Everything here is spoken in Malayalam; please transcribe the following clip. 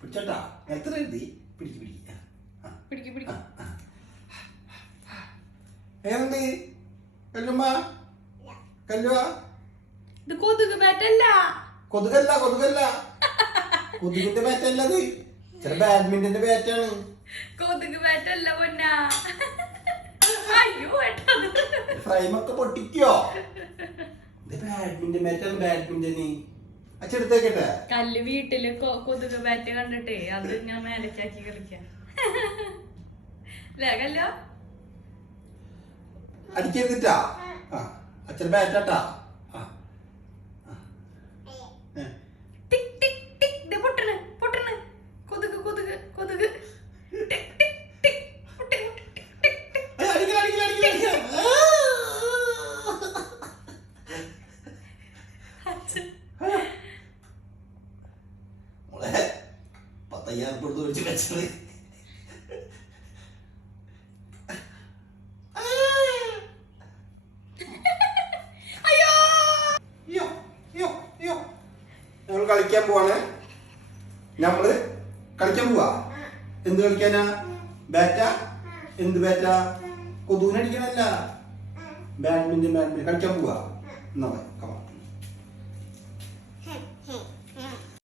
പിടിച്ചോട്ടാ. എത്ര എഴുതി? പിടിക്ക് പിടിക്ക്. പിടിക്ക് പിടിക്ക്. ഏതുണ്ട്? കല്ലുമ്മ? കല്ലുവാ? ഇത് കൊതുക് ബാറ്റല്ല കൊതുകല്ല കൊതുകല്ല. കൊതുകിന്റെ ബാറ്റല്ല അത് ചില ബാഡ്മിന്റന്റെ ബാറ്റാണ് കൊതുക് ബാറ്റല്ല പൊന്നാ. അയ്യോ ഫ്രൈമൊക്കെ പൊട്ടിക്കോ? ഇത് ബാഡ്മിന്റൺ ബാറ്റാണ് ബാഡ്മിന്റന് അച്ഛടുത്തേക്കട്ടെ കല്ല് വീട്ടിൽ കൊതുക് ബാറ്റ് കണ്ടിട്ടേ അത് ഞാൻ മേലക്കാക്കി കളിക്കാം. അടിക്കരുതിട്ടാ. അച്ഛൻ ബാറ്റാട്ടാ പത്തയ്യായിരം കൊടുത്ത് വെച്ച് വെച്ചത് ഞങ്ങൾ കളിക്കാൻ പോവാണ്. നമ്മൾ കളിക്കാൻ പോവാ. എന്ത് കളിക്കാനാ? ബാറ്റ? എന്ത് ബാറ്റ? കൊതുവിനടിക്കണല്ല. Badminton badminton. കളിക്കാൻ പോവാ. എന്നാ കമാ